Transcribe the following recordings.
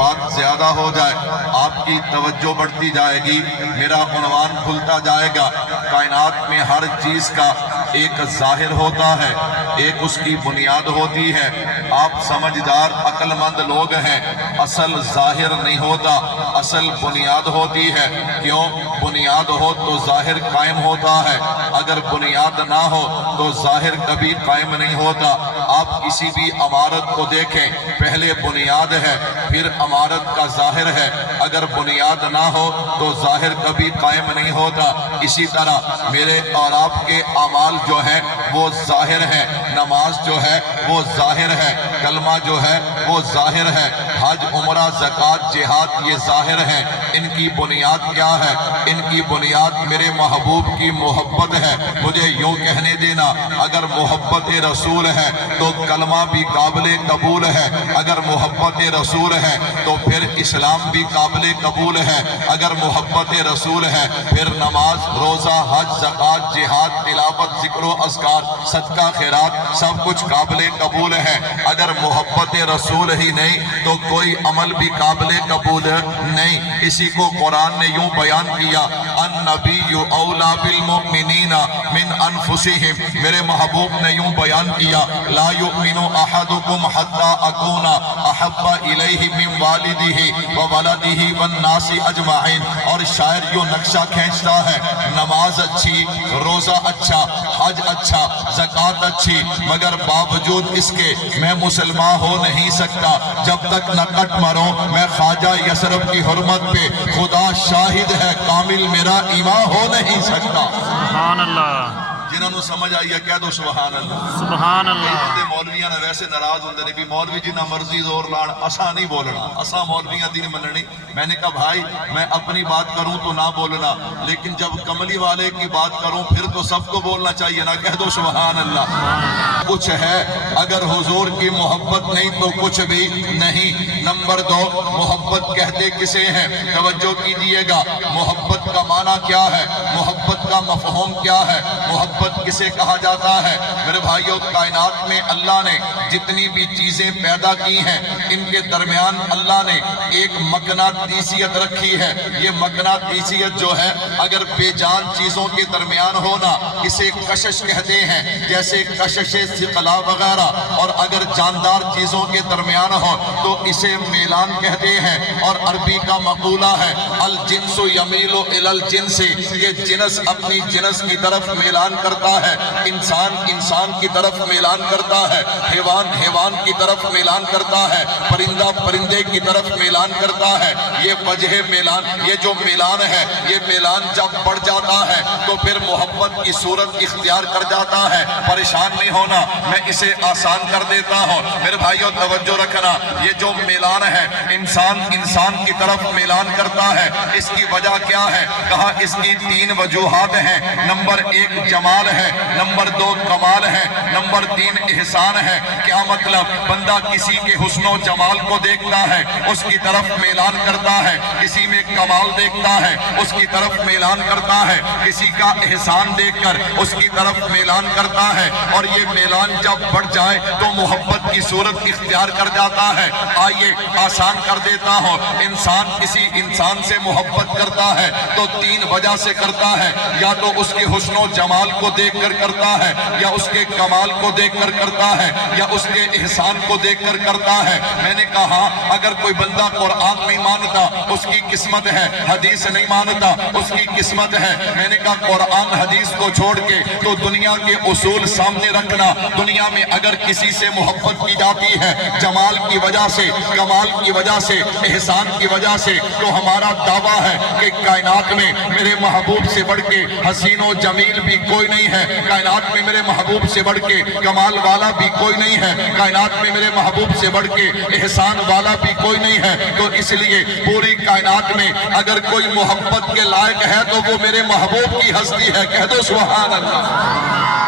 بات زیادہ ہو جائے آپ کی توجہ بڑھتی جائے گی، میرا عنوان کھلتا جائے گا۔ کائنات میں ہر چیز کا ایک ظاہر ہوتا ہے، ایک اس کی بنیاد ہوتی ہے۔ آپ سمجھدار عقل مند لوگ ہیں، اصل ظاہر نہیں ہوتا، اصل بنیاد ہوتی ہے۔ کیوں؟ بنیاد ہو تو ظاہر قائم ہوتا ہے، اگر بنیاد نہ ہو تو ظاہر کبھی قائم نہیں ہوتا۔ آپ کسی بھی عمارت کو دیکھیں، پہلے بنیاد ہے پھر عمارت کا ظاہر ہے، اگر بنیاد نہ ہو تو ظاہر کبھی قائم نہیں ہوتا۔ اسی طرح میرے اور آپ کے اعمال جو ہیں وہ ظاہر ہیں، نماز جو ہے وہ ظاہر ہے، کلمہ جو ہے وہ ظاہر ہے، حج عمرہ زکوٰۃ جہاد یہ ظاہر ہیں۔ ان کی بنیاد کیا ہے؟ ان کی بنیاد میرے محبوب کی محبت ہے۔ مجھے یوں کہنے دینا، اگر محبت رسول ہے تو کلمہ بھی قابل قبول ہے، اگر محبت رسول ہے تو پھر اسلام بھی قابل قبول ہے، اگر محبت رسول ہے پھر نماز روزہ حج زکوٰۃ جہاد تلاوت ذکر و اذکار صدقہ خیرات سب کچھ قابل قبول ہے۔ اگر محبت رسول ہی نہیں تو کوئی عمل بھی قابل قبول نہیں۔ اسی کو قرآن نے یوں بیان کیا، النبی اولیٰ بالمؤمنین من انفسہم، میرے محبوب نے یوں بیان کیا، لا یؤمن احدکم حتی اکون احب الیہ من والدہ وولدہ والناس اجمعین۔ اور شاعر یوں نقشہ کھینچتا ہے، نماز اچھی، روزہ اچھا، حج اچھا، زکوٰۃ اچھی، مگر باوجود اس کے میں مسلمان ہو نہیں سکتا جب تک نہ کٹ مروں میں خواجہ یثرب کی حرمت پہ، خدا شاہد ہے کامل میرا ایمان ہو نہیں سکتا۔ سبحان اللہ، جنہوں نے سمجھ آئی ہے کہہ دو سبحان اللہ۔ سبحان اللہ۔ بندے مولویاں نے ویسے ناراض ہوندے نے بھی مولوی جنہ مرضی زور لان، اساں نہیں بولنا، اساں مولویاں دی نہیں مننی۔ میں نے کہا بھائی میں اپنی بات کروں تو نہ بولنا، لیکن جب کملی والے کی بات کروں پھر تو سب کو بولنا چاہیے نا، کہہ دو سبحان اللہ۔ کچھ ہے اگر حضور کی محبت نہیں تو کچھ بھی نہیں۔ نمبر 2، محبت کہتے کسے ہیں؟ توجہ کیجئے گا، محبت کا معنی کیا ہے؟ محبت کا مفہوم کیا ہے؟ محبت کسے کہا جاتا ہے؟ میرے بھائیوں، کائنات میں اللہ نے جتنی بھی چیزیں پیدا کی ہیں ان کے درمیان اللہ نے ایک مقناطیسیت رکھی ہے۔ یہ مقناطیسیت جو ہے اگر بے جان چیزوں کے درمیان ہونا اسے کشش کہتے ہیں، جیسے کشش ثقلا وغیرہ، اور اگر جاندار چیزوں کے درمیان ہو تو اسے میلان کہتے ہیں۔ اور عربی کا مقولہ ہے الجنس یمیل الی الجنس، یہ جنس اپنی جنس کی طرف میلان کرتا ہے، انسان انسان کی طرف میلان کرتا ہے، حیوان حیوان کی طرف میلان کرتا ہے، پرندہ پرندے کی طرف میلان کرتا ہے۔ یہ وجہ میلان، یہ جو میلان ہے یہ میلان جب بڑھ جاتا ہے تو پھر محبت کی صورت اختیار کر جاتا ہے۔ پریشان نہیں ہونا، میں اسے آسان کر دیتا ہوں۔ میرے بھائیوں توجہ رکھنا، یہ جو میلان ہے انسان انسان کی طرف میلان کرتا ہے، اس کی وجہ کیا ہے؟ کہا اس کی 3 وجوہات ہیں۔ نمبر 1 جمال ہے، نمبر 2 کمال ہے، نمبر 3 احسان ہے۔ کیا مطلب؟ بندہ کسی کے حسن و جمال کو دیکھتا ہے اس کی طرف میلان کرتا ہے، کسی میں کمال دیکھتا ہے اس کی طرف میلان کرتا ہے، کسی کا احسان دیکھ کر اس کی طرف میلان کرتا ہے، اور یہ میلان جب بڑھ جائے تو محبت کی صورت اختیار کر جاتا ہے۔ آئیے آسان کر دیتا ہوں، انسان کسی انسان سے محبت کرتا ہے تو 3 وجہ سے کرتا ہے، یا تو اس کے حسن و جمال کو دیکھ کر کرتا ہے، یا اس کے کمال کو دیکھ کر کرتا ہے، یا اس کے احسان کو دیکھ کر کرتا ہے۔ میں نے کہا اگر کوئی بندہ قرآن نہیں مانتا اس کی قسمت ہے، حدیث نہیں مانتا اس کی قسمت ہے۔ میں نے کہا قرآن حدیث کو چھوڑ کے تو دنیا کے اصول سامنے رکھنا۔ دنیا میں اگر کسی سے محبت کی جاتی ہے جمال کی وجہ سے، کمال کی وجہ سے، احسان کی وجہ سے، تو ہمارا دعویٰ ہے کہ کائنات میں میرے محبوب سے بڑھ کے حسین و جمیل بھی کوئی نہیں ہے، کائنات میں میرے محبوب سے بڑھ کے کمال والا بھی کوئی نہیں ہے، کائنات میں میرے محبوب سے بڑھ کے احسان والا بھی کوئی نہیں ہے۔ تو اس لیے پوری کائنات میں اگر کوئی محبت کے لائق ہے تو وہ میرے محبوب کی ہستی ہے، کہہ دو سبحان اللہ۔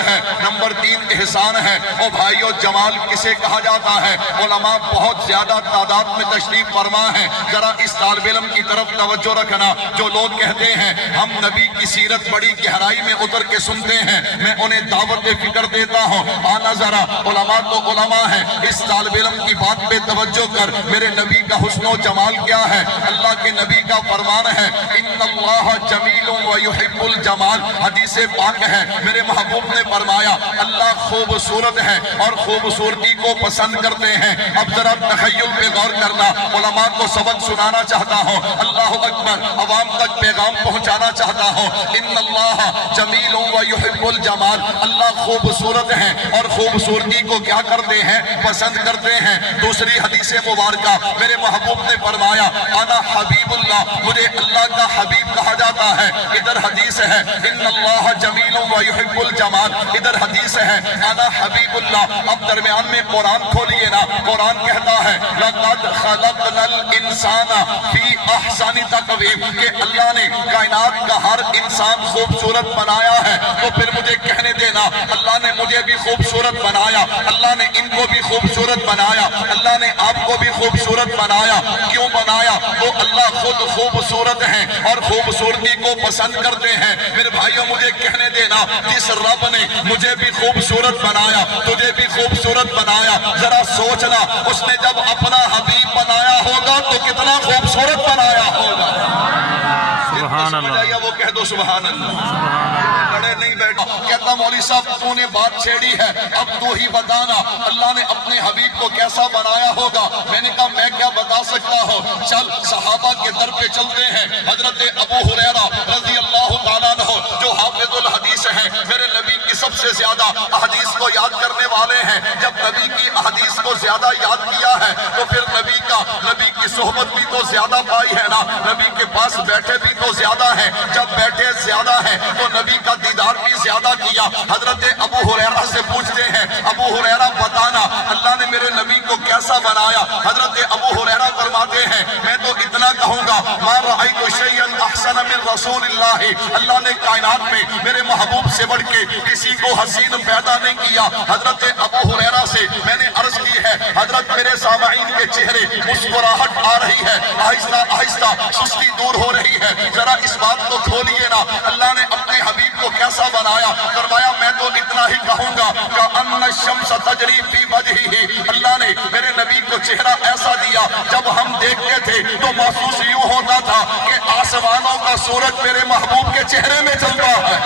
ہے۔ نمبر 3 بدترین احسان ہے۔ او بھائیو، جمال کسے کہا جاتا ہے؟ علماء بہت زیادہ تعداد میں تشریف فرما ہیں، ذرا اس طالب علم کی طرف توجہ رکھنا۔ جو لوگ کہتے ہیں ہم نبی کی سیرت بڑی گہرائی میں اتر کے سنتے ہیں، میں انہیں دعوت فکر دیتا ہوں، آنا ذرا، علماء تو علماء ہیں، اس طالب علم کی بات پہ توجہ کر، میرے نبی کا حسن و جمال کیا ہے؟ اللہ کے نبی کا فرمان ہے، ان اللہ جمیل و یحب الجمال، حدیث پاک ہے، میرے محبوب نے فرمایا اللہ خوبصورت ہے اور خوبصورتی کو پسند کرتے ہیں۔ اب ذرا تخیل پہ غور کرنا، علماء کو سبق سنانا چاہتا ہوں، اللہ اکبر، عوام تک پیغام پہنچانا چاہتا ہوں، ان اللہ جمیل و یحب الجمال، اللہ خوبصورت ہے اور خوبصورتی کو کیا کرتے ہیں؟ پسند کرتے ہیں۔ دوسری حدیث مبارکہ میرے محبوب نے فرمایا انا حبیب اللہ، مجھے اللہ کا حبیب کہا جاتا ہے۔ ادھر حدیث ہے ان اللہ جمیل و یحب الجمال، ادھر حدیث ہے انا حبیب اللہ۔ اب درمیان میں قرآن کھولیے نا، قرآن کہتا ہے لقد خلقنا الانسان فی احسن تقویم، کہ اللہ نے کائنات کا ہر انسان خوبصورت بنایا ہے۔ تو پھر مجھے کہنے دینا، اللہ نے مجھے بھی خوبصورت بنایا، اللہ نے ان کو بھی خوبصورت بنایا، اللہ نے آپ کو بھی خوبصورت بنایا۔ کیوں بنایا؟ تو اللہ خود خوبصورت ہیں اور خوبصورتی کو پسند کرتے ہیں۔ میرے بھائیوں، مجھے کہنے دینا، جس رب نے مجھے بھی خوبصورت بنایا، تجھے بھی خوبصورت بنایا، ذرا سوچنا اس نے جب اپنا حبیب بنایا ہوگا تو کتنا خوبصورت بنایا ہوگا۔ سبحان اللہ، وہ کہہ دو سبحان اللہ۔ لڑے نہیں بیٹھا، کہتا مولوی صاحب تو نے بات چھیڑی ہے، اب تو ہی بتانا اللہ نے اپنے حبیب کو کیسا بنایا ہوگا۔ میں نے کہا میں کیا بتا سکتا ہوں، چل صحابہ کے در پہ چلتے ہیں۔ حضرت ابو ہریرہ رضی اللہ تعالیٰ عنہ جو حافظ الحدیث ہیں، میرے نبی کی سب سے زیادہ احادیث کو یاد کرنے والے ہیں، جب نبی کی احادیث کو زیادہ یاد کیا ہے تو پھر نبی کی صحبت بھی تو زیادہ پائی ہے نا، نبی کے پاس بیٹھے بھی تو زیادہ ہیں، جب بیٹھے زیادہ ہیں تو نبی کا دیدار بھی زیادہ کیا۔ حضرت ابو ہریرہ سے پوچھتے ہیں ابو ہریرہ بتانا اللہ نے میرے نبی کو کیسا بنایا؟ حضرت ابو ہریرہ فرماتے ہیں میں تو اتنا کہوں گا ما رأیت شیئا احسن من رسول اللہ، اللہ نے کائنات میں میرے محبوب سے بڑھ کے کسی کو حسین پیدا نہیں کیا۔ حضرت ابو ہریرہ سے میں نے عرض کی ہے، حضرت میرے سامعین کے چہرے مسکراہٹ آ رہی ہے، آہستہ آہستہ سستی دور ہو رہی ہے، ذرا اس بات کو کھولیے نا، اللہ نے اپنے حبیب کو کیسا بنایا؟ فرمایا میں تو اتنا ہی کہوں گا کأن الشمس تجری فی وجہہ، اللہ نے میرے نبی کو چہرہ ایسا دیا جب ہم دیکھتے تھے تو محسوس یوں ہوتا تھا کہ آسمانوں کا سورج میرے محبوب کے چہرے میں چلتا ہے۔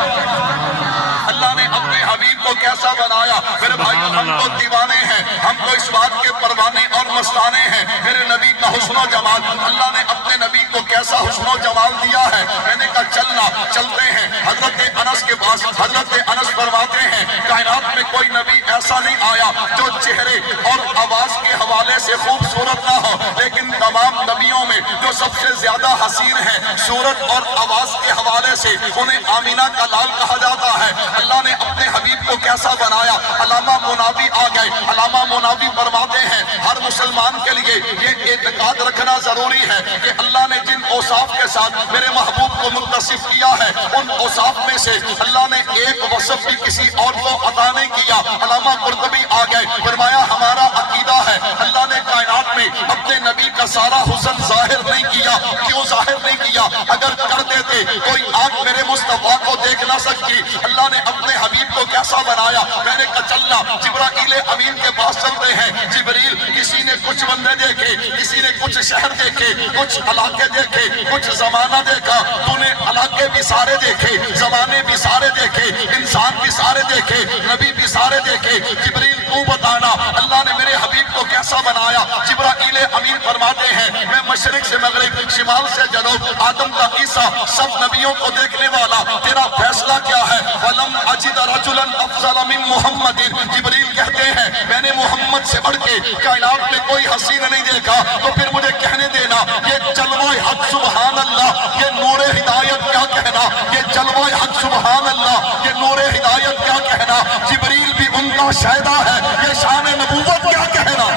اللہ نے اپنے حبیب کو کیسا بنایا؟ میرے بھائی ہم تو دیوانے ہیں، ہم تو اس بات کے پروانے اور مستانے ہیں، میرے نبی کا حسن و جمال، اللہ نے اپنے نبی کو کیسا حسن و جمال دیا ہے۔ میں نے کہا چلنا، چلتے ہیں حضرت انس کے پاس۔ حضرت انس فرماتے ہیں کائنات میں کوئی نبی ایسا نہیں آیا جو چہرے اور آواز کے حوالے سے خوبصورت نہ ہو، لیکن تمام نبیوں میں جو سب سے زیادہ حسین ہے صورت اور آواز کے حوالے سے انہیں آمینہ کا لال کہا جاتا ہے۔ اللہ نے اپنے حبیب کو کیسا بنایا؟ علامہ مناوی آ گئے، علامہ مناوی فرماتے ہیں ہر مسلمان کے لیے یہ اعتقاد رکھنا ضروری ہے کہ اللہ نے جن اوصاف کے ساتھ میرے محبوب کو متصف کیا ہے ان اوصاف میں سے اللہ نے ایک وصف بھی کسی اور کو عطا نہیں کیا۔ علامہ قرطبی آ گئے، فرمایا ہمارا عقیدہ ہے اللہ نے کائنات میں اپنے نبی کا سارا حسن ظاہر نہیں کیا۔ کیوں ظاہر نہیں کیا؟ اگر کر دیتے کوئی آنکھ میرے مصطفیٰ کو دیکھ نہ سکتی۔ اللہ نے اپنے حبیب کو کیسا بنایا؟ میں نے کہا چلنا جبرائیل امین کے پاس چلتے ہیں۔ جبریل کسی نے کچھ بندے دیکھے، کسی نے کچھ شہر دیکھے، کچھ علاقے دیکھے، کچھ زمانہ دیکھا، تو نے علاقے بھی سارے دیکھے، زمانے بھی سارے دیکھے، انسان بھی سارے دیکھے، نبی بھی سارے دیکھے، جبریل تو بتانا اللہ نے میرے حبیب کو کیسا بنایا؟ جبرائیل امین فرماتے ہیں میں مشرق سے مغرب، شمال سے جنوب، آدم تا عیسیٰ سب نبیوں کو دیکھنے والا، تیرا فیصلہ کیا ہے؟ وَلَمْ أَجِدَ رَجُلًا أَفْضَلَ مِن مُحَمَّدٍ، جبریل کہتے ہیں میں نے محمد سے بڑھ کے کائنات میں کوئی حسین نہیں دیکھا۔ تو پھر مجھے کہنے دینا یہ جلوہ حق سبحان اللہ، یہ نور ہدایت کیا کہنا؟ یہ جلوہ حق سبحان اللہ، یہ نور ہدایت کیا کہنا؟ جبریل بھی ان کا شہدہ ہے، یہ شان نبوت کیا کہنا؟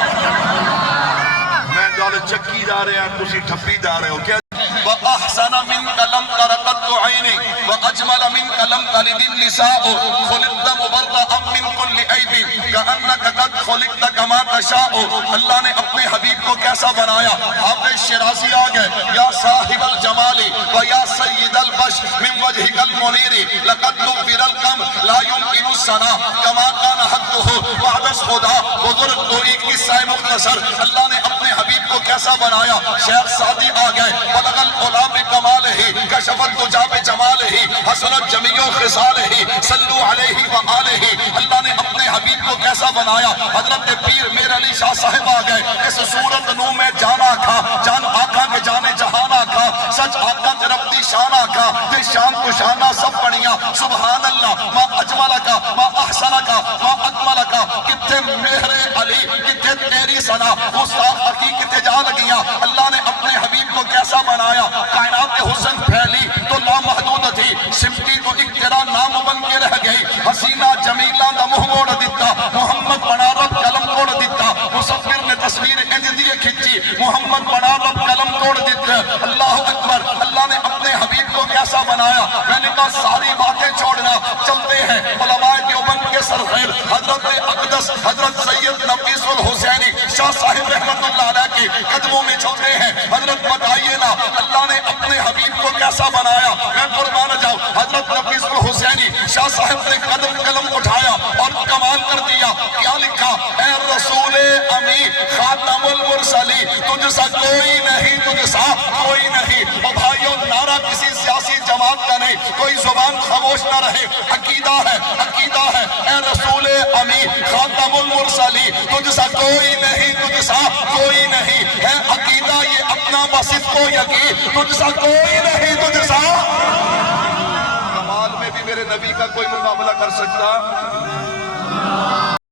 میں جال چکی جا رہے ہیں، تسی ٹھپی جا رہے ہو کیا؟ وَأَحْسَنَ مِنْكَ لَمْ تَرَ قَطُّ عَيْنِي اجمل منک لم تلد النساء خلقت مبرأ من کل عیب کأنک قد خلقت کما تشاء. اللہ نے اپنے حبیب کو کیسا بنایا. حافظ شیرازی آ گئے. یا صاحب الجمال و یا سید البشر من وجهک المنیر لقد نور القم لا يمکن الثنا کما کان حقه بعد خدا. بزرگ تو ایک قصہ مختصر. اللہ نے اپنے حبیب کو کیسا بنایا. شیخ سعدی آ گئے. بلغ العلا بکمالہ کشف الدجا بجمالہ حسنت جمیع خصالہ صلو علیہ وآلہ. اللہ نے اپنے حبیب کو کیسا بنایا. حضرت پیر میر علی شاہ صاحب آ گئے. اس صورت نو میں جان آکھا جان آکھا کے جانے جہان آکھا سچ آکھا تربتی شان آکھا تے شان کو شانہ سب بڑیاں. سبحان اللہ ما اجمل کا ما احسن کا ما اکمل کا. کتے مہر علی کتے تیری ثنا مصطفیٰ کی کتے جا لگیاں. اللہ نے اپنے حبیب کو کیسا بنایا. کائنات کے حسن پھیلی تو لامحدود تھی سمٹی تو ایک تیرا نام بن کے رہ گئی. حسینہ جمیلہ دا منہ موڑ دیتا محمد بنا رب قلم توڑ دیتا. مصور نے تصویر انج دیے کھچی محمد بنا رب قلم توڑ دیتا. اللہ اکبر. اللہ نے اپنے حبیب کو کیسا بنایا. میں نے کہا ساری باتیں چھوڑنا چلتے ہیں علماء دیوبند کے سرخیر حضرت اقدس حضرت سید نفیس الحسینی شاہ صاحب رحمت اللہ علیہ کے قدموں میں چلتے ہیں. حضرت بتائیے نا اللہ نے اپنے حبیب کو کیسا بنایا. میں قربان جاؤں. حضرت نفیس الحسینی شاہ صاحب نے قلم اٹھایا اور کمال کر دیا. کیا لکھا. اے رسول امی خاتم المرسلی تجھ سا کوئی نہیں تجھ سا کوئی نہیں. اور بھائیوں نعرہ کسی سیاسی جماعت کا نہیں. کوئی زبان خاموش نہ رہے. عقیدہ ہے عقیدہ ہے. اے رسول امی خاتم المرسلی تجھ سا کوئی نہیں تجھ سا کوئی نہیں. ہے عقیدہ یہ اپنا بصف کو یقین تجھ سا کوئی نہیں تجھ سا. کمال میں بھی میرے نبی کا کوئی مقابلہ کر سکتا